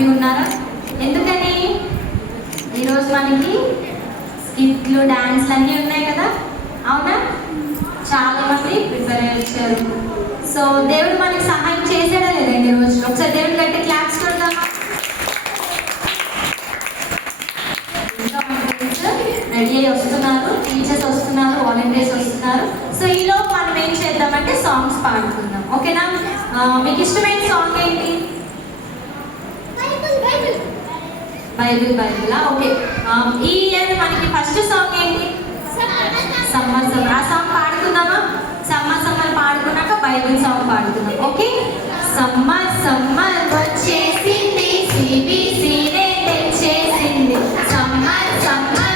హ్యాపీగా ఉన్నారా? ఎందుకని? ఈరోజు మనకి స్కిట్లు డాన్స్లు అన్నీ ఉన్నాయి కదా, అవునా? చాలా మంది ప్రిపేర్ అయ్యారు. సో దేవుడు మనకి సహాయం చేసాడా లేదండి ఈరోజు? ఒకసారి దేవుడు గట్టి క్లాప్స్ కొడదామా? రెడీ అయ్యి వస్తున్నారు, టీచర్స్ వస్తున్నారు, వాలంటీర్స్ వస్తున్నారు. సో ఈలో మనం ఏం చేద్దామంటే సాంగ్స్ పాడుకుందాం, ఓకేనా? మీకు ఇష్టమైన సాంగ్ ఏంటి? బైబిలా? ఓకే. ఈ ఇయర్ మనకి ఫస్ట్ సాంగ్ ఏంటి? Summer summer. ఆ సాంగ్ పాడుకుందామా? సమ్మర్ సమ్మర్ పాడుకున్నాక బైబిల్ సాంగ్ పాడుకుందాం, ఓకే? సమ్మర్ సమ్మర్ వచ్చేసింది, సిబిసినే తెచ్చేసింది. Summer summer